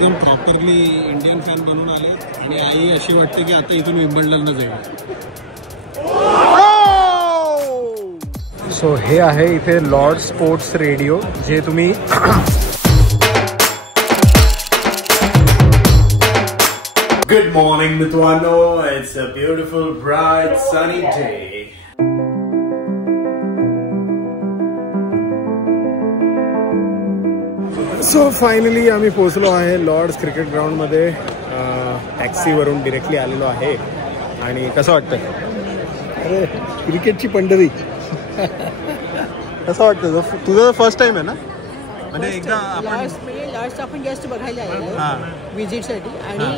एकदम properly Indian fan बनून आले आणि आई अशी वाटते की आता इथून विंबल्डनला जाईल. सो हे आहे इथे लॉर्ड स्पोर्ट्स रेडिओ जे तुम्ही Good morning मित्रांनो, it's a beautiful bright sunny day. So finally आम्ही पोहोचलो आहे लॉर्ड्स क्रिकेट ग्राउंडमध्ये. टॅक्सीवरून डिरेक्टली आलेलो आहे आणि कसं वाटतं? अरे क्रिकेटची पंढरी. कसं वाटतं? तुझं फर्स्ट टाइम आहे ना? म्हणजे एकदा लॉर्ड्स आपण जस्ट बघायला आलेलो विजिटसाठी आणि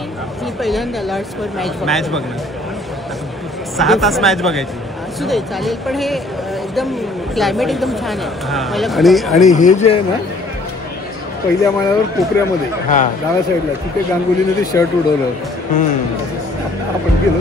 ती पहिल्यांदा लॉर्ड्सवर मॅच बघणं. 6 तास मॅच बघायची. असू दे चालेल, पण हे एकदम क्लायमेट एकदम छान आहे. आणि हे जे आहे ना पहिल्या माळ्यावर कोपऱ्यामध्ये डाव्या साईडला तिथे गांगुलीने ते शर्ट उडवलं आपण गेलो.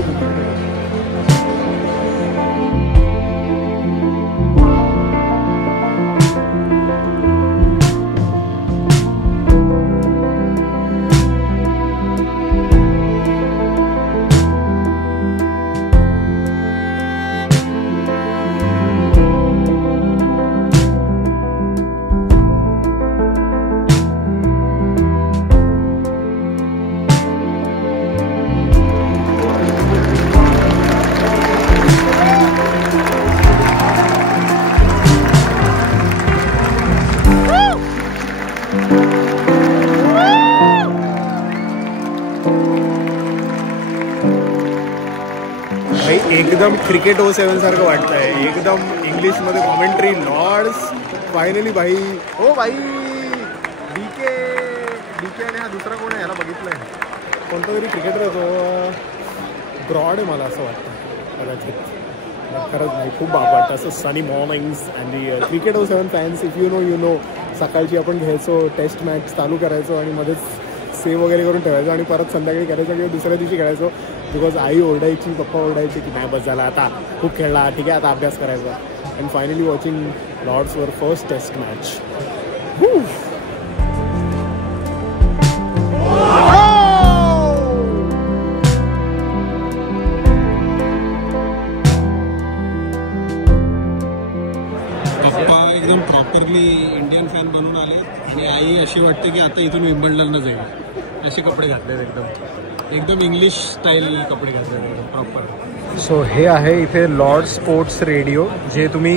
एकदम क्रिकेट 07 सारखं वाटतंय. एकदम इंग्लिशमध्ये कॉमेंट्री. लॉर्ड्स फायनली भाई. हो भाई डीके आणि हा दुसरा कोण आहे याला बघितलंय? कोणता तरी क्रिकेटर तो ब्रॉड आहे मला असं वाटतं कदाचित. खरंच नाही खूप बाप वाटतं असं सनी मॉर्निंग्स आणि cricket 07 fans if you know सकाळची आपण घ्यायचो टेस्ट मॅच चालू करायचो आणि मध्येच सेव्ह वगैरे करून ठेवायचो आणि परत संध्याकाळी करायचो किंवा दुसऱ्या दिवशी खेळायचो. बिकॉज आई ओरडायची, पप्पा ओरडायचे की नाही बस झाला आता खूप खेळला, ठीक आहे आता अभ्यास करायचा. अँड फायनली वॉचिंग लॉर्ड्सवर फर्स्ट टेस्ट मॅच. पप्पा एकदम प्रॉपरली इंडियन फॅन बनून आले आणि आई अशी वाटते की आता इथून विंबल्डनला जाईल. असे कपडे घातलेत एकदम इंग्लिश स्टाईल कपडे घातले प्रॉपर. सो हे आहे इथे लॉर्ड स्पोर्ट्स रेडिओ जे तुम्ही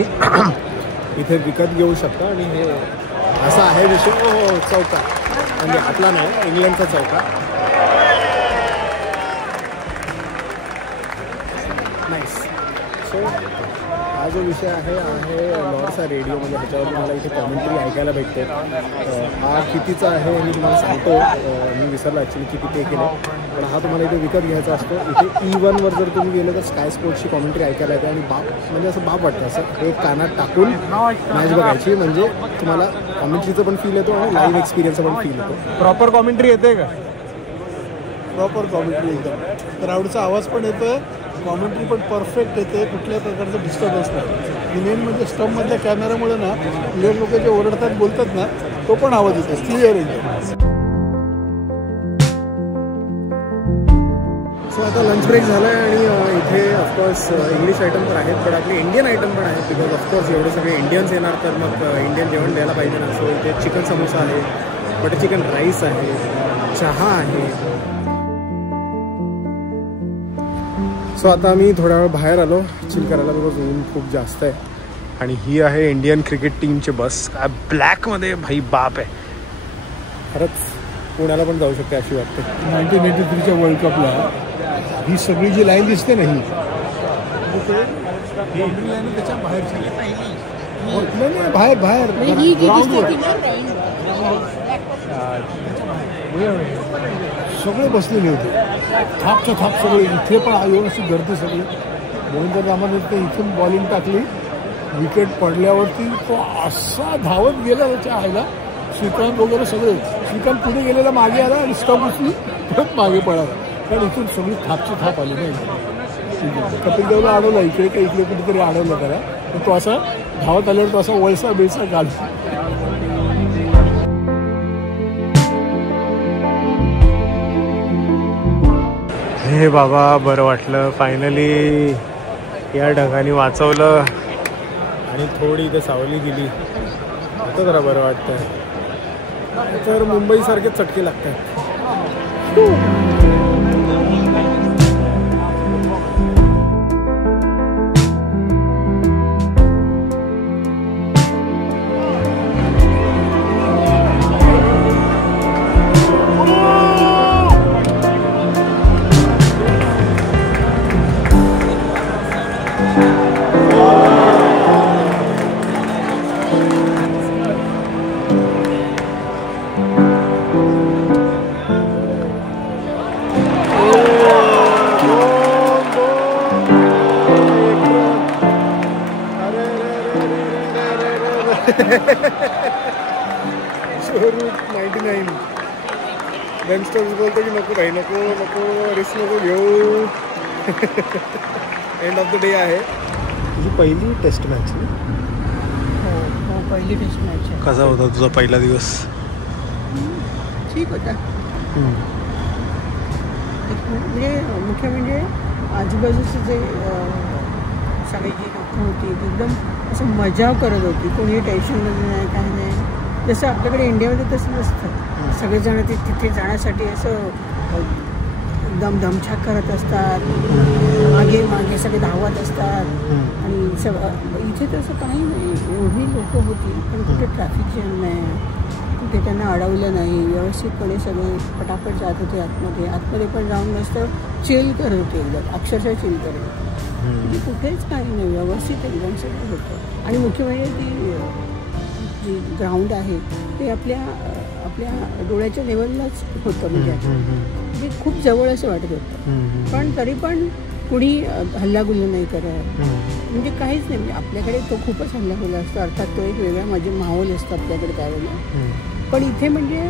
इथे विकत घेऊ शकता. आणि हे असा आहे विषय. चौका म्हणजे आपला नाही, इंग्लंडचा चौका. नाईस. सो हा जो विषय आहे लॉर्डचा रेडिओ म्हणजे ह्याच्यावर तुम्हाला इथे कॉमेंट्री ऐकायला भेटते. हा कितीचा आहे मी तुम्हाला सांगतो. मी विसरलो ॲक्च्युली किती पे केलं, पण हा तुम्हाला इथे विकत घ्यायचा असतो. इथे E1वर जर तुम्ही गेलं तर स्काय स्पोर्ट्सची कॉमेंट्री ऐकायला येते आणि म्हणजे असं बाप वाटतं असं एक कानात टाकून मॅच बघायची. म्हणजे तुम्हाला कॉमेंट्रीचं पण फील येतो आणि लाईव्ह एक्सपिरियन्सचा पण फील येतो. प्रॉपर कॉमेंट्री येते का? प्रॉपर कॉमेंट्री एकदम. क्राऊडचा आवाज पण येतोय, कॉमेंट्री पण परफेक्ट येते, कुठल्याही प्रकारचं डिस्टर्बन्स नाही. मेन म्हणजे स्टंपमधल्या कॅमेरामुळे ना प्लेयर लोक जे ओरडतात बोलतात ना तो पण आवाज येतो क्लिअर येतो. सो आता लंच ब्रेक झाला आहे आणि इथे ऑफकोर्स इंग्लिश आयटम पण आहेत, पण आपले इंडियन आयटम पण आहेत. बिकॉज ऑफकोर्स एवढे सगळे इंडियन्स येणार तर मग इंडियन जेवण द्यायला पाहिजे ना. सो इथे चिकन समोसा आहे, बटर चिकन राईस आहे, चहा आहे. सो आता आम्ही थोड्या वेळ बाहेर आलो चिल करायला बिकॉज ऊन खूप जास्त आहे. आणि ही आहे इंडियन क्रिकेट टीमची बस. काय ब्लॅकमध्ये भाई बाप आहे. खरंच पुण्याला पण जाऊ शकते अशी वाटते. 1983च्या वर्ल्ड कपला ही सगळी जी लाईन दिसते ना ही त्याच्या बाहेरची बाहेर सगळे बसलेले होते. थापच्या थाप सगळे इथे पण येऊन अशी गर्दी सगळी. देवेंद्र रामाने ते इथून बॉलिंग टाकली, विकेट पडल्यावरती तो असा धावत गेला त्याच्या आईला. श्रीकांत वगैरे सगळे. श्रीकांत पुढे गेलेला मागे आला आणि स्टंप उचली परत मागे पडाला. कारण इथून सगळी थापची थाप आली नाही. कपिल देवला अडवला इकडे का इकडे कुठेतरी अडवलं त्याला. तर तो असा धावत आल्यावर तो असा वळसा बेसा घालतो. हे बाबा बरं वाटलं, फायनली या ढगाने वाचवलं आणि थोडी इथे सावली गेली आता जरा बरं वाटतंय. तर मुंबईसारखे चटके लागतात. रूट 99 गँगस्टर्स बोलतो की नको भाई, नको नको, रिस्क नको घेऊ. एंड ऑफ द डे आहे. तुझी पहिली टेस्ट मॅच ना? हो, पहिली टेस्ट मॅच आहे. कसा होता तुझा पहिला दिवस? ठीक होता. म्हणजे मुख्य म्हणजे आजूबाजूचे जे सगळी जी लोकं होती एकदम असं मजा करत होती. कोणी टेन्शनमध्ये नाही, काही नाही. जसं आपल्याकडे इंडियामध्ये तसं नसतं. सगळेजण ते तिथे जाण्यासाठी असं एकदम दमछाक करत असतात, मागे मागे सगळे धावत असतात. आणि इथे तसं काही नाही. एवढी लोकं होती पण कुठे ट्रॅफिक जॅम नाही, कुठे त्यांना अडवलं नाही. व्यवस्थितपणे सगळे पटापट जात होते आतमध्ये. आतमध्ये पण जाऊन मस्त चिल करत होते, एकदम अक्षरशः चिल करत होते. म्हणजे कुठेच काही नाही, व्यवस्थित एकदम सगळं होतं. आणि मुख्य म्हणजे ती जी ग्राउंड आहे ते आपल्या डोळ्याच्या लेवललाच होतं. म्हणजे खूप जवळ असं वाटत होतं. पण तरी पण कुणी हल्लागुल्ला नाही करत, म्हणजे काहीच नाही. म्हणजे आपल्याकडे तो खूपच हल्लागुल्ला असतो, अर्थात तो एक वेगळा माहोल असतो आपल्याकडे त्यावेळेला. पण इथे म्हणजे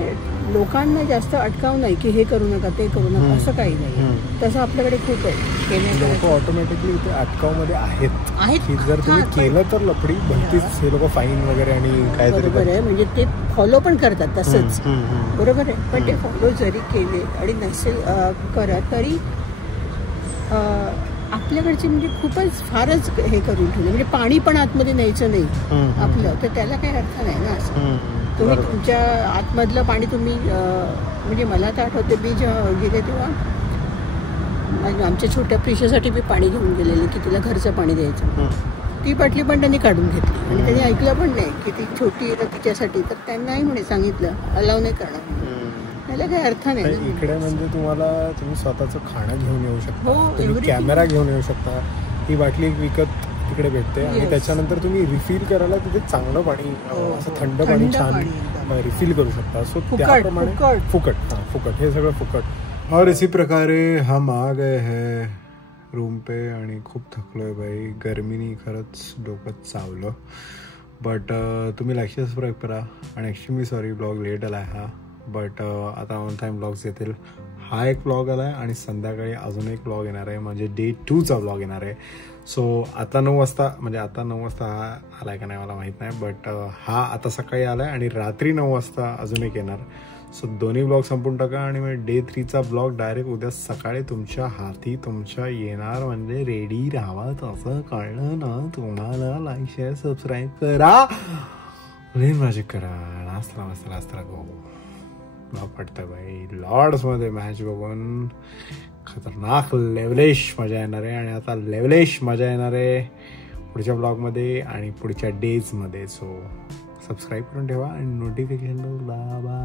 लोकांना जास्त अटकाव नाही की हे करू नका ते करू नका, असं काही नाही. तसं आपल्याकडे खूप आहे. लोक ऑटोमॅटिकली इथे अटकावमध्ये आहेत की जर तुम्ही केलं तर लफडी बनतीच. हे लोक फाईन वगैरे आणि काहीतरी बरोबर आहे. म्हणजे ते फॉलो पण करतात तसंच, बरोबर आहे. पण ते फॉलो जरी केले आणि नसेल करत तरी आपल्याकडचे म्हणजे खूपच फारच हे करून ठेवलं. म्हणजे पाणी पण आतमध्ये न्यायचं नाही आपलं, तर त्याला काही अर्थ नाही ना. असं तुम्ही तुमच्या आतमधलं पाणी तुम्ही म्हणजे मला तर आठवते मी जेव्हा गेले तेव्हा आमच्या छोट्या प्रिशासाठी मी पाणी घेऊन गेलेले की तिला घरचं पाणी द्यायचं. ती बाटली पण त्यांनी काढून घेतली आणि त्यांनी ऐकलं पण नाही की ती छोटी आहे तिच्यासाठी. तर त्यांनाही म्हणे सांगितलं अलाव नाही करणार, त्याला काही अर्थ नाही. इकडे म्हणजे तुम्ही स्वतःचं खाणं घेऊन येऊ शकता, तुम्ही कॅमेरा घेऊन येऊ शकता. ही बाटली विकत तिकडे भेटते आणि त्याच्यानंतर तुम्ही रिफिल करायला तिथे चांगलं पाणी, असं थंड पाणी छान रिफिल करू शकता. सो त्याप्रमाणे फुकट हे सगळं फुकट. और इसी प्रकारे हम आ गए हैं रूम पे आणि खूप थकलोय भाई. गर्मीनी खरंच डोकं चावलं. बट तुम्ही लाईक सबस्क्राईब करा. आणि ॲक्च्युली सॉरी ब्लॉग लेट आला आहे हा, बट आता ऑन टाईम ब्लॉग्स येतील. हा एक ब्लॉग आला आहे आणि संध्याकाळी अजून एक ब्लॉग येणार आहे, म्हणजे डे 2चा ब्लॉग येणार आहे. सो आता 9 वाजता, म्हणजे आता 9 वाजता हा आला आहे का नाही मला माहीत नाही, बट हा आता सकाळी आला आहे आणि रात्री 9 वाजता अजून एक येणार. सो दोन्ही ब्लॉग संपून टाका आणि मग डे 3चा ब्लॉग डायरेक्ट उद्या सकाळी तुमच्या हाती तुमच्या येणार. म्हणजे रेडी राहावा. तसं कळलं ना तुम्हाला. लाईक शेअर सबस्क्राईब करा, मॅजिक करा. नाचता गो ब्लॉग पडतंय भाई. लॉर्ड्समध्ये मॅच बघून खतरनाक लेवलेश मजा येणार आहे. आणि आता लेवलेश मजा येणार आहे पुढच्या ब्लॉगमध्ये आणि पुढच्या डेजमध्ये. सो सबस्क्राईब करून ठेवा आणि नोटिफिकेशन दाबा.